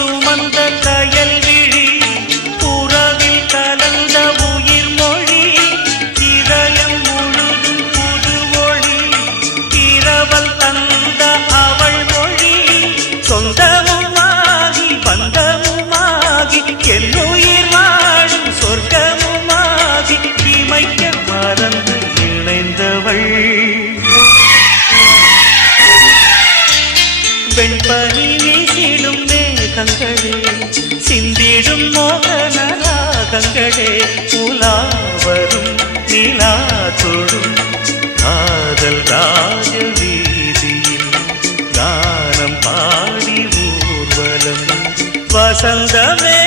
சுமந்த கயல் விழி புறவில் கலந்த உயிர் மொழி இதயம் முழுதும் புது ஒளி இரவல் தந்த அவள் மொழி சொந்தமுமாகி பந்தமுமாகி என்னுயிர் வாழும் சொர்க்கமுமாகி இமைக்க மறந்து இணைந்தவள் வெண்பனி வீசிடும் மேகங்களே சிந்திடும் மோகன ராகங்களே உலாவரும் நிலா தொடும் காதல் ராஜ வீதியில் கானம் பாடி ஊர்வலம் வசந்தமே